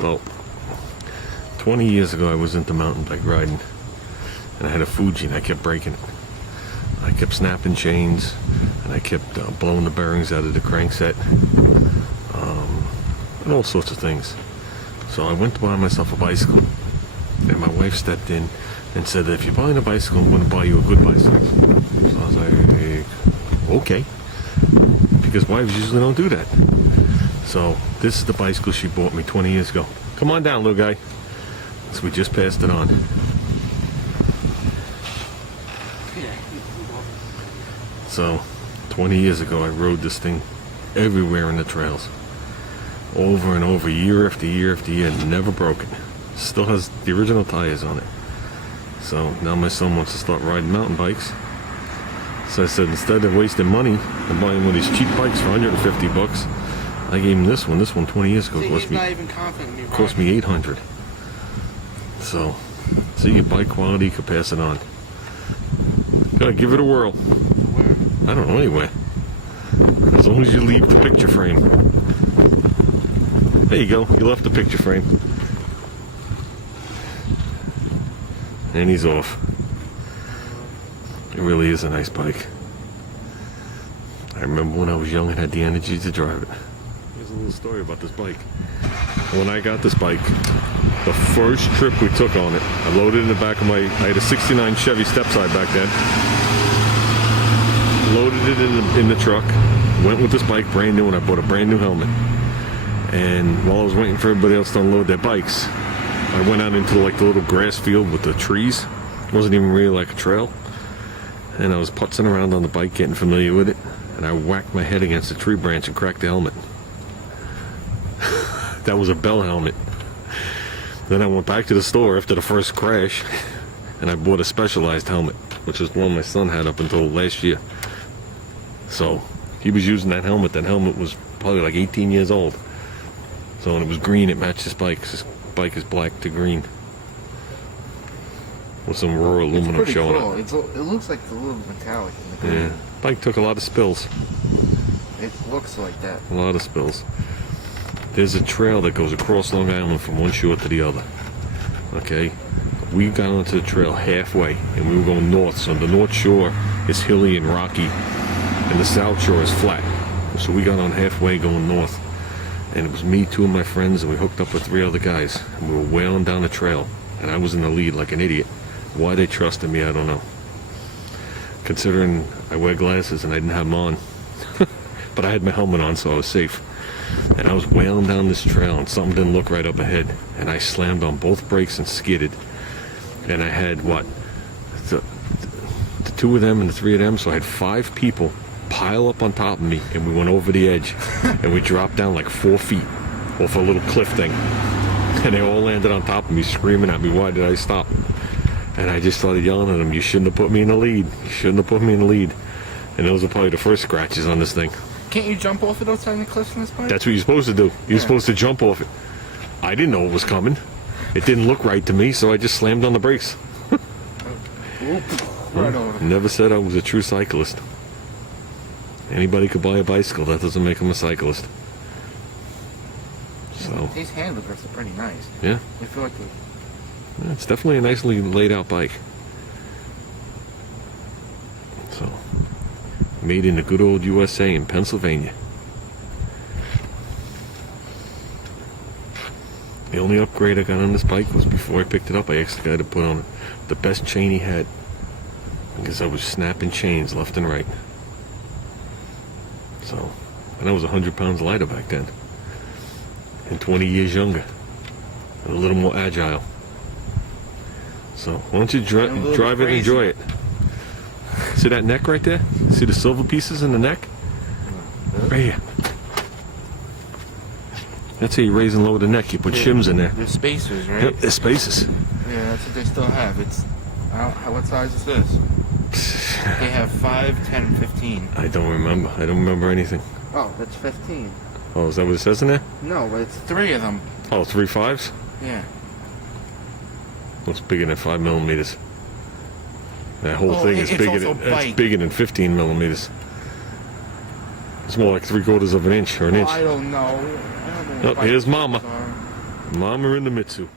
Well, 20 years ago I was into mountain bike riding, and I had a Fuji and I kept breaking it. I kept snapping chains, and I kept blowing the bearings out of the crankset, and all sorts of things. So I went to buy myself a bicycle, and my wife stepped in and said that if you're buying a bicycle, I'm going to buy you a good bicycle. So I was like, okay, because wives usually don't do that. So this is the bicycle she bought me 20 years ago. Come on down, little guy. So we just passed it on. So 20 years ago I rode this thing everywhere in the trails, over and over, year after year after year, never broke it. Still has the original tires on it. So now my son wants to start riding mountain bikes. So I said, instead of wasting money and buying one of these cheap bikes for 150 bucks, I gave him this one. This one 20 years ago cost me 800. So, see, your bike quality, you could pass it on. Gotta give it a whirl. Where? I don't know, anywhere. As long as you leave the picture frame. There you go, you left the picture frame. And he's off. It really is a nice bike. I remember when I was young and had the energy to drive it. Here's a little story about this bike. When I got this bike, the first trip we took on it, I loaded it in the back of I had a 69 Chevy stepside back then. Loaded it in the truck, went with this bike brand new, and I bought a brand new helmet. And while I was waiting for everybody else to unload their bikes, I went out into like the little grass field with the trees. It wasn't even really like a trail. And I was putzing around on the bike, getting familiar with it, and I whacked my head against a tree branch and cracked the helmet. That was a Bell helmet. Then I went back to the store after the first crash, and I bought a Specialized helmet, which is the one my son had up until last year. So he was using that helmet. That helmet was probably like 18 years old. So when it was green, it matched his bike. His bike is black to green, with some raw aluminum showing cool. up. It looks like a little metallic in the green. Yeah, bike took a lot of spills. It looks like that. A lot of spills. There's a trail that goes across Long Island from one shore to the other. Okay, we got onto the trail halfway, and we were going north. So the north shore is hilly and rocky, and the south shore is flat. So we got on halfway going north, and it was me, two of my friends, and we hooked up with 3 other guys, and we were wailing down the trail, and I was in the lead like an idiot. Why they trusted me, I don't know. Considering I wear glasses and I didn't have them on. But I had my helmet on, so I was safe. And I was wailing down this trail, and something didn't look right up ahead. And I slammed on both brakes and skidded. And I had, what? The 2 of them and the 3 of them, so I had 5 people pile up on top of me, and we went over the edge. And we dropped down like 4 feet off a little cliff thing. And they all landed on top of me, screaming at me, why did I stop? And I just started yelling at them, you shouldn't have put me in the lead. You shouldn't have put me in the lead. And those are probably the first scratches on this thing. Can't you jump off it outside the cliffs in this bike? That's what you're supposed to do. You're supposed to jump off it. I didn't know it was coming. It didn't look right to me, so I just slammed on the brakes. Right over. Never said I was a true cyclist. Anybody could buy a bicycle. That doesn't make them a cyclist. So These handle grips are pretty nice. yeah, I feel like it's definitely a nicely laid out bike. So, made in the good old USA in Pennsylvania. The only upgrade I got on this bike was before I picked it up, I asked the guy to put on the best chain he had, because I was snapping chains left and right. So, and I was 100 pounds lighter back then, and 20 years younger, and a little more agile. So why don't you drive it and enjoy it? See that neck right there? See the silver pieces in the neck? Right here. That's how you raise and lower the neck. You put shims in there. They're spacers, right? Yep, they're spacers. Yeah, that's what they still have. It's, what size is this? They have 5, 10, 15. I don't remember. I don't remember anything. Oh, that's 15. Oh, is that what it says in there? No, but it's 3 of them. Oh, 3 5s? Yeah. Looks bigger than 5 millimeters. That whole thing is it's bigger than 15 millimeters. It's more like 3/4 of an inch or an inch. I don't know. I don't know Oh, what here's bike Mama. are. Mama in the Mitsu.